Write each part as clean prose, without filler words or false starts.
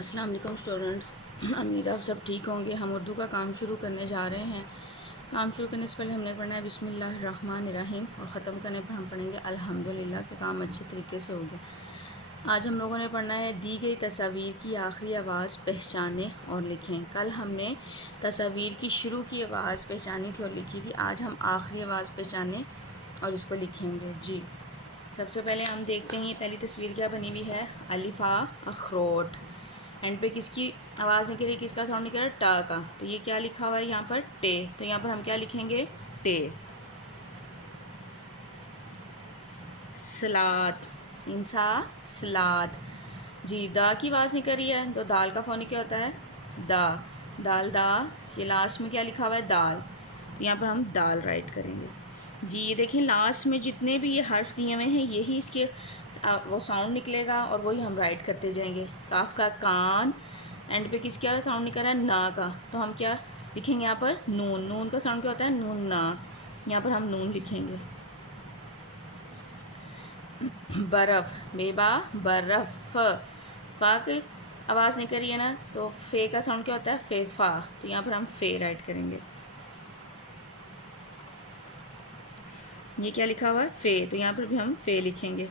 السلام علیکم اسٹوڈنٹس، امید آپ سب ٹھیک ہوں گے۔ ہم اردو کا کام شروع کرنے جا رہے ہیں۔ کام شروع کرنے سے پہلے ہم نے پڑھنا ہے بسم اللہ الرحمن الرحیم، اور ختم کرنے پر ہم پڑھیں گے الحمدللہ کہ کام اچھے طریقے سے ہو گیا۔ آج ہم لوگوں نے پڑھنا ہے دی گئی تصاویر کی آخری آواز پہچانیں اور لکھیں۔ کل ہم نے تصاویر کی شروع کی آواز پہچانی تھی اور لکھی تھی۔ آج ہم آخری آواز پہچانیں اور اس کو لکھیں گے۔ جی، سب سے پہلے ہم دیکھتے ہیں یہ پہلی تصویر کیا بنی ہوئی ہے، الف اخروٹ۔ اینڈ پہ کس کی آواز نکل رہی ہے، کس کا ساؤنڈ نکل رہا ہے، ٹا کا۔ تو یہ کیا لکھا ہوا ہے یہاں پر، ٹے۔ تو یہاں پر ہم کیا لکھیں گے، ٹے۔ سلاد، سینسا سلاد۔ جی، دا کی آواز نکل رہی ہے تو دال کا فونی کیا ہوتا ہے، دا۔ دال دا، یہ لاسٹ میں کیا لکھا ہوا ہے، دال۔ تو یہاں پر ہم دال رائٹ کریں گے۔ جی یہ دیکھیں لاسٹ میں جتنے بھی یہ حرف دیے ہوئے ہیں یہی اس کے وہ ساؤنڈ نکلے گا اور وہی ہم رائٹ کرتے جائیں گے۔ کاف کا کان، اینڈ پہ کس کیا ساؤنڈ نکل رہا ہے، نا کا۔ تو ہم کیا لکھیں گے یہاں پر، نون۔ نون کا ساؤنڈ کیا ہوتا ہے، نون نا۔ یہاں پر ہم نون لکھیں گے۔ برف، بے با برف۔ فا کی آواز نکل رہی ہے نا، تو فے کا ساؤنڈ کیا ہوتا ہے، فے فا۔ تو یہاں پر ہم فے رائٹ کریں گے۔ یہ کیا لکھا ہوا ہے، فے۔ تو یہاں پر بھی ہم فے لکھیں گے۔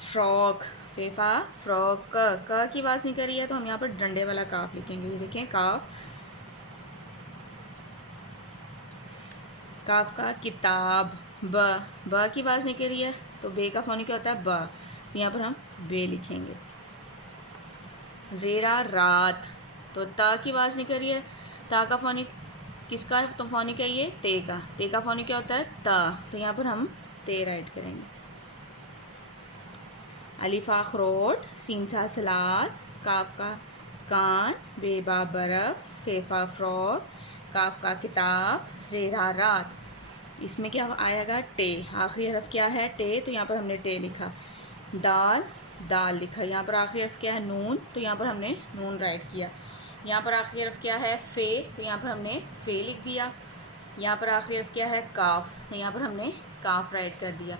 فراک، فے فا فراک۔ کا کی آواز نہیں کر رہی ہے تو ہم یہاں پر ڈنڈے والا کاف لکھیں گے۔ یہ دیکھیں کاف۔ کاف کا کتاب، با کی آواز نہیں کر رہی ہے تو بے کا فونی کیا ہوتا ہے، با۔ یہاں پر ہم بے لکھیں گے۔ ریرا رات، تو تا کی آواز نہیں کر رہی ہے، تا کا فونی کس کا تو فونی کیا، یہ تے کا۔ تے کا فونی کیا ہوتا ہے، تا۔ تو یہاں پر ہم تے رائٹ کریں گے۔ الف اخروٹ، سین سا سلاد، کاف کا کان، بے با برف، فے فا فراک، کاف کا کتاب، ریرا رات۔ اس میں کیا آئے گا، ٹے۔ آخری حرف کیا ہے، ٹے۔ تو یہاں پر ہم نے ٹے لکھا۔ دال، دال لکھا۔ یہاں پر آخری حرف کیا ہے، نون۔ تو یہاں پر ہم نے نون رائٹ کیا۔ یہاں پر آخری حرف کیا ہے، فے۔ تو یہاں پر ہم نے فے لکھ دیا۔ یہاں پر آخری حرف کیا ہے، کاف۔ تو یہاں پر ہم نے کاف رائٹ کر دیا۔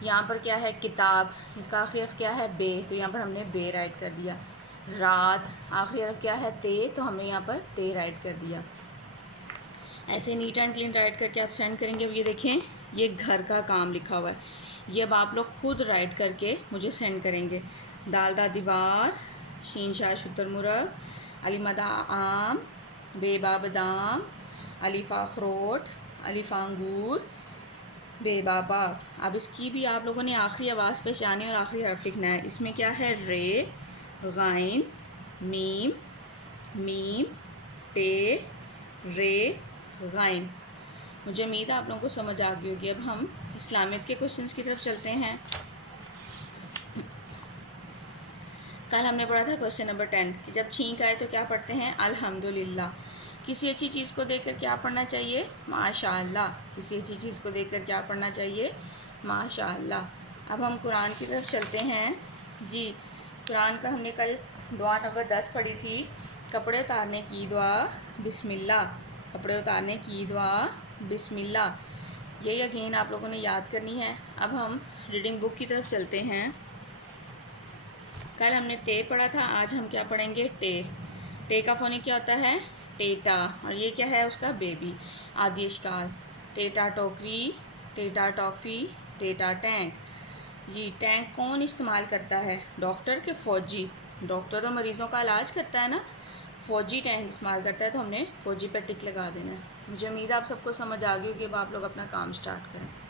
یہاں پر کیا ہے، کتاب، اس کا آخری حرف کیا ہے، بے۔ تو یہاں پر ہم نے بے رائٹ کر دیا۔ رات، آخری حرف کیا ہے، تے۔ تو ہم نے یہاں پر تے رائٹ کر دیا۔ ایسے نیٹ اینڈ کلین رائٹ کر کے آپ سینڈ کریں گے۔ اب یہ دیکھیں یہ گھر کا کام لکھا ہوا ہے، یہ اب آپ لوگ خود رائٹ کر کے مجھے سینڈ کریں گے۔ دال دا دیوار، شین شاہ شتر مرغ، علی مدا آم، بے با بادام، الف اخروٹ، الف انگور، بے با باغ۔ اب اس کی بھی آپ لوگوں نے آخری آواز پہچانی اور آخری حرف لکھنا ہے۔ اس میں کیا ہے، رے، غائن، میم، میم، ٹے، رے، غائن۔ مجھے امید ہے آپ لوگوں کو سمجھ آ گئی ہوگی۔ اب ہم اسلامیت کے کوشچنس کی طرف چلتے ہیں۔ کل ہم نے پڑھا تھا کوشچن نمبر 10 کہ جب چھینک آئے تو کیا پڑھتے ہیں، الحمدللہ۔ کسی اچھی چیز کو دیکھ کر کیا پڑھنا چاہیے، ماشاء اللہ۔ کسی اچھی چیز کو دیکھ کر کیا پڑھنا چاہیے، ماشاء اللہ۔ اب ہم قرآن کی طرف چلتے ہیں۔ جی، قرآن کا ہم نے کل دعا نمبر 10 پڑھی تھی، کپڑے اتارنے کی دعا بسم اللہ۔ کپڑے اتارنے کی دعا بسم اللہ، یہی اگین آپ لوگوں نے یاد کرنی ہے۔ اب ہم ریڈنگ بک کی طرف چلتے ہیں۔ کل ہم نے تے پڑھا تھا، آج ہم کیا پڑھیں گے، ٹے۔ ٹے کا فونی کیا ہوتا ہے، ٹیٹا، اور یہ کیا ہے اس کا بیبی۔ آدی اشکال، ٹیٹا ٹوکری، ٹیٹا ٹافی، ٹیٹا ٹینک۔ جی، ٹینک کون استعمال کرتا ہے، ڈاکٹر کے فوجی؟ ڈاکٹر تو مریضوں کا علاج کرتا ہے نا، فوجی ٹینک استعمال کرتا ہے، تو ہم نے فوجی پہ ٹک لگا دینا ہے۔ مجھے امید ہے آپ سب کو سمجھ آ گئی ہوگی۔ اب آپ لوگ اپنا کام سٹارٹ کریں۔